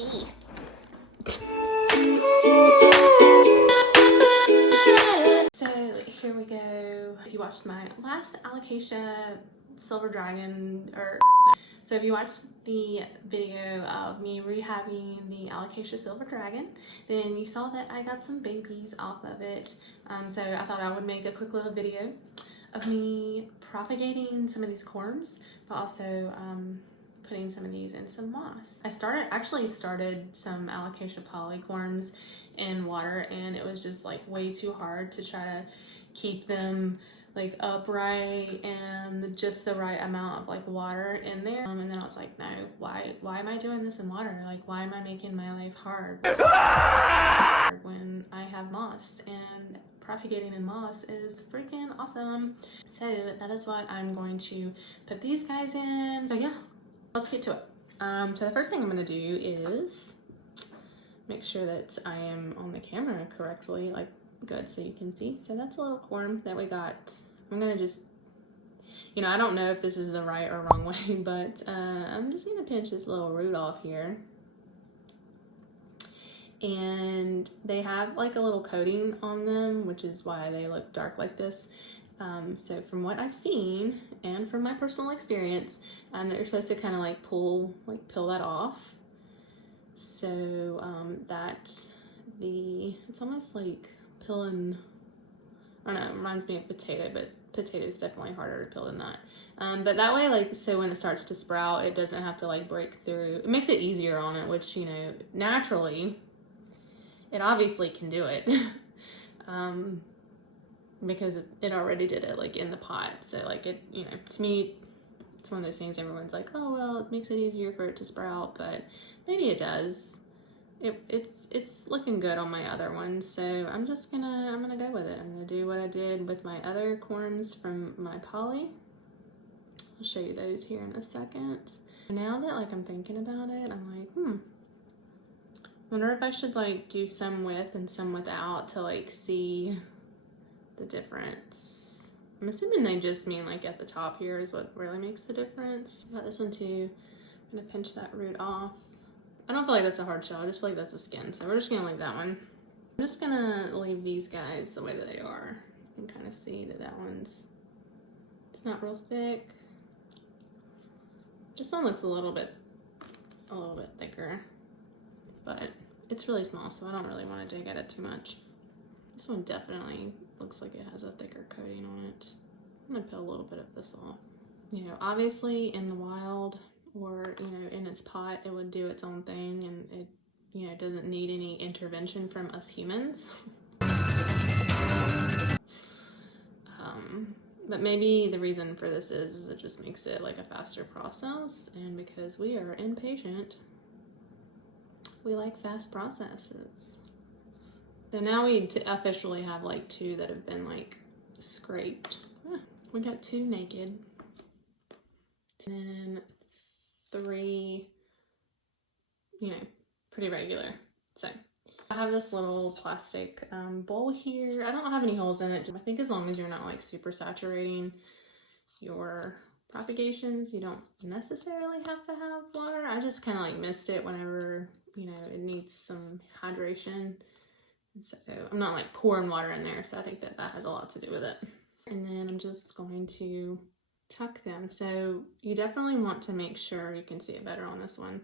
So here we go. You watched my last Alocasia Silver Dragon, so if you watched the video of me rehabbing the Alocasia Silver Dragon, then you saw that I got some babies off of it. So I thought I would make a quick little video of me propagating some of these corms, but also putting some of these in some moss. I actually started some Alocasia polycorms in water, and it was just like way too hard to try to keep them like upright and just the right amount of like water in there. And then I was like, no, why am I doing this in water? Like, why am I making my life hard when I have moss? And propagating in moss is freaking awesome. So that is what I'm going to put these guys in. So yeah, let's get to it. So the first thing I'm gonna do is make sure that I am on the camera correctly, like good, so you can see. So that's a little corm that we got. I'm gonna just, you know, I don't know if this is the right or wrong way, but I'm just gonna pinch this little root off here. And they have like a little coating on them, which is why they look dark like this. So from what I've seen and from my personal experience, that you're supposed to kind of like peel that off. So it's almost like peeling, I don't know, it reminds me of potato, but potato is definitely harder to peel than that. But that way, like, so when it starts to sprout, it doesn't have to like break through. It makes it easier on it, which, you know, naturally, it obviously can do it. Because it already did it like in the pot. So like it, you know, to me, it's one of those things everyone's like, oh, well, it makes it easier for it to sprout, but maybe it does. It's looking good on my other ones, so I'm gonna go with it. I'm gonna do what I did with my other corms from my poly. I'll show you those here in a second. Now that like I'm thinking about it, I'm like, wonder if I should like do some with and some without to like see the difference. I'm assuming they just mean like at the top here is what really makes the difference. Got this one too. I'm gonna pinch that root off. I don't feel like that's a hard shell, I just feel like that's a skin, so we're just gonna leave that one. I'm just gonna leave these guys the way that they are. You can kind of see that one's, it's not real thick. This one looks a little bit thicker, but it's really small, so I don't really want to dig at it too much. This one definitely looks like it has a thicker coating on it. I'm gonna peel a little bit of this off. You know, obviously in the wild, or, you know, in its pot, it would do its own thing, and it, you know, doesn't need any intervention from us humans. But maybe the reason for this is it just makes it like a faster process, and because we are impatient, we like fast processes. So now we officially have like 2 that have been like scraped. We got 2 naked, and then 3, you know, pretty regular. So I have this little plastic bowl here. I don't have any holes in it. I think as long as you're not like super saturating your propagations, you don't necessarily have to have water. I just kind of like missed it whenever, you know, it needs some hydration. And so I'm not like pouring water in there, so I think that has a lot to do with it. And then I'm just going to tuck them. So you definitely want to make sure, you can see it better on this one,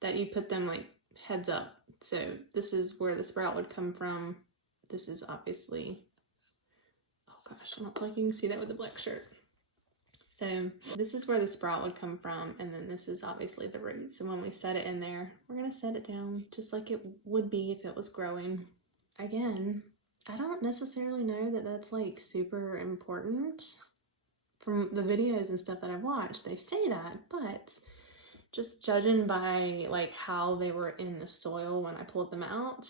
that you put them like heads up. So this is where the sprout would come from. This is obviously, oh gosh, I don't feel like you can see that with the black shirt. So this is where the sprout would come from, and then this is obviously the root. So when we set it in there, we're gonna set it down just like it would be if it was growing. Again, I don't necessarily know that that's like super important. From the videos and stuff that I've watched, they say that, but just judging by like how they were in the soil when I pulled them out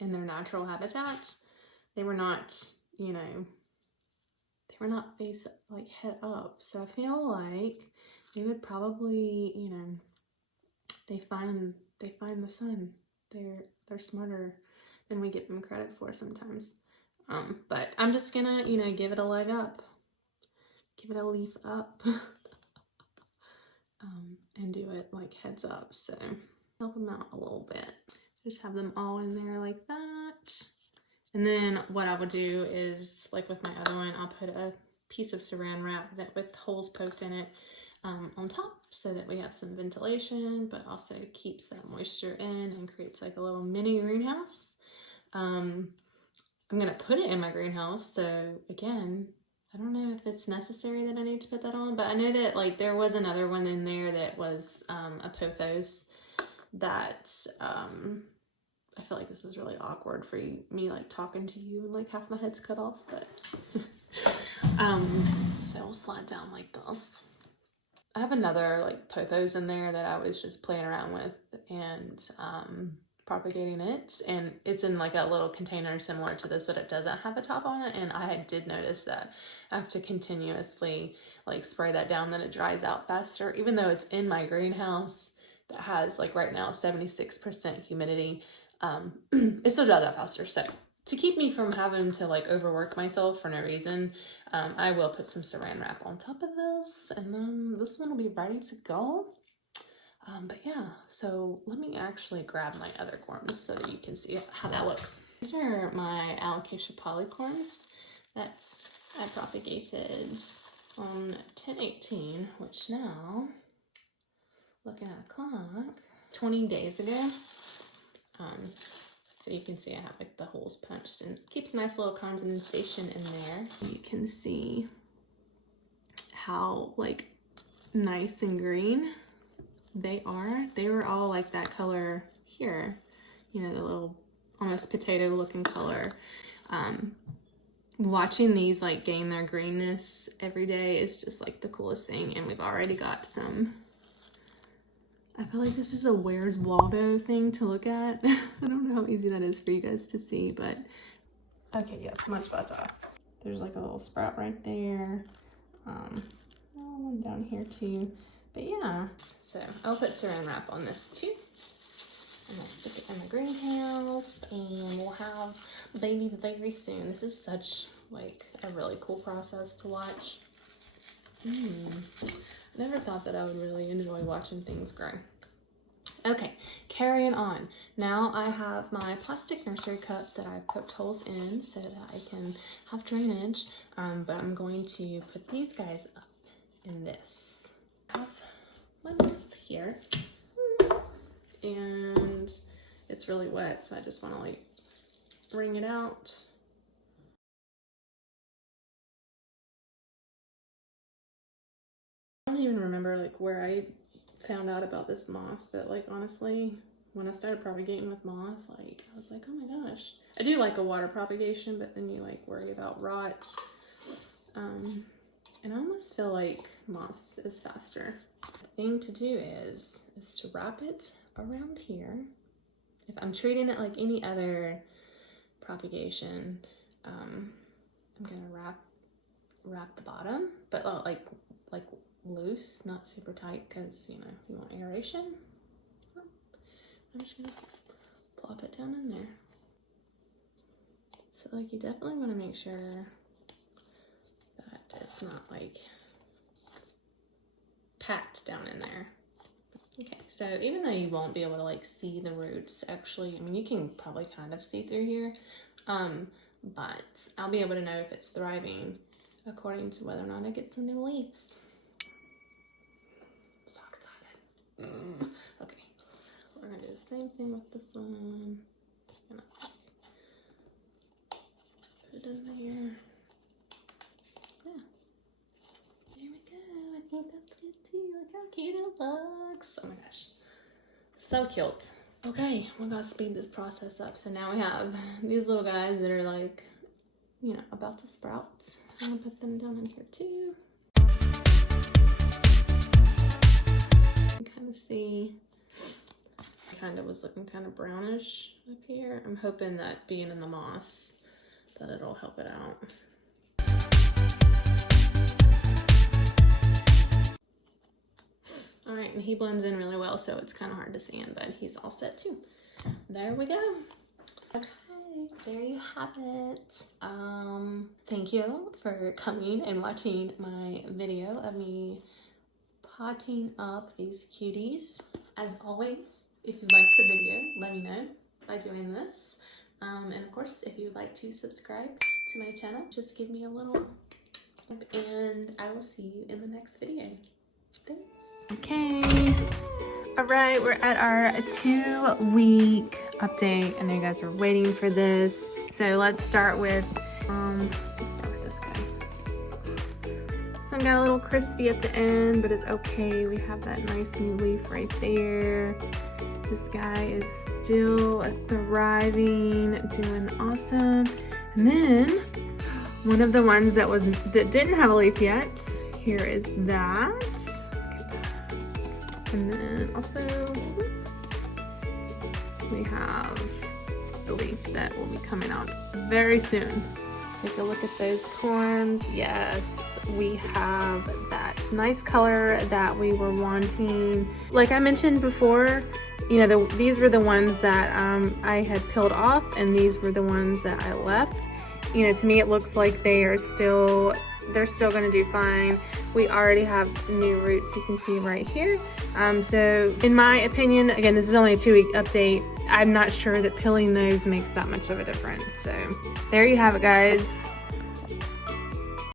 in their natural habitat, they were not, you know, they were not face like head up. So I feel like they would probably, you know, they find the sun. They're smarter than we give them credit for sometimes. But I'm just gonna, you know, give it a leg up. Give it a leaf up. And do it like heads up. So help them out a little bit. Just have them all in there like that. And then what I would do is, like with my other one, I'll put a piece of saran wrap that with holes poked in it on top so that we have some ventilation, but also keeps that moisture in and creates like a little mini greenhouse. I'm gonna put it in my greenhouse, so again, I don't know if it's necessary that I need to put that on, but I know that like there was another one in there that was a pothos that I feel like this is really awkward for me like talking to you and like half my head's cut off, but so we'll slide down like this. I have another like pothos in there that I was just playing around with and propagating it, and it's in like a little container similar to this, but it doesn't have a top on it, and I did notice that I have to continuously like spray that down, then it dries out faster, even though it's in my greenhouse that has like right now 76% humidity. It still dries out faster. So to keep me from having to like overwork myself for no reason, I will put some saran wrap on top of this, and then this one will be ready to go. But yeah, so let me actually grab my other corms so that you can see how that looks. These are my Alocasia corms that I propagated on 10/18, which now, looking at a clock, 20 days ago. So you can see I have like the holes punched and keeps a nice little condensation in there. You can see how like nice and green they are. They were all like that color here, you know, the little almost potato looking color. Watching these like gain their greenness every day is just like the coolest thing. And we've already got some, I feel like this is a Where's Waldo thing to look at. I don't know how easy that is for you guys to see, but okay, yes, much better. There's like a little sprout right there. One down here too. But yeah, so I'll put saran wrap on this too. And I'll stick it in the greenhouse, and we'll have babies very soon. This is such like a really cool process to watch. Never thought that I would really enjoy watching things grow. Okay, carrying on. Now I have my plastic nursery cups that I've poked holes in so that I can have drainage, but I'm going to put these guys up in this. I have my nest here, and it's really wet, so I just want to like wring it out. I don't even remember like where I found out about this moss, but like honestly, when I started propagating with moss, like I was like, oh my gosh. I do like a water propagation, but then you like worry about rot. And I almost feel like moss is faster. The thing to do is to wrap it around here. If I'm treating it like any other propagation, I'm gonna wrap the bottom, but like loose, not super tight, because you know you want aeration. I'm just gonna plop it down in there. So like you definitely want to make sure that it's not like packed down in there. Okay, so even though you won't be able to like see the roots, actually, I mean you can probably kind of see through here, but I'll be able to know if it's thriving according to whether or not I get some new leaves. So excited. Okay, we're gonna do the same thing with this one. Gonna put it in there. Yeah, there we go. I think that's good too. Look how cute it looks. Oh my gosh, so cute. Okay, we're gonna speed this process up. So now we have these little guys that are like, you know, about to sprout. I'm gonna put them down in here too. You can kind of see, kind of was looking kind of brownish up here. I'm hoping that being in the moss, that it'll help it out. All right, and he blends in really well, so it's kind of hard to see him, but he's all set too. There we go. Okay, there you have it. Thank you for coming and watching my video of me potting up these cuties. As always, if you liked the video, let me know by doing this. And of course, if you would like to subscribe to my channel, just give me a little, and I will see you in the next video. Thanks. Okay. All right, we're at our 2-week update. I know you guys are waiting for this. So let's start with this guy. This one got a little crispy at the end, but it's okay. We have that nice new leaf right there. This guy is still thriving, doing awesome. And then one of the ones that didn't have a leaf yet, here is that. Look at that. And then also we have the leaf that will be coming out very soon. Take a look at those corms. Yes, we have that nice color that we were wanting. Like I mentioned before, you know, these were the ones that I had peeled off, and these were the ones that I left. You know, to me it looks like they're still gonna do fine. We already have new roots, you can see right here. So in my opinion, again, this is only a 2-week update. I'm not sure that peeling those makes that much of a difference. So there you have it, guys.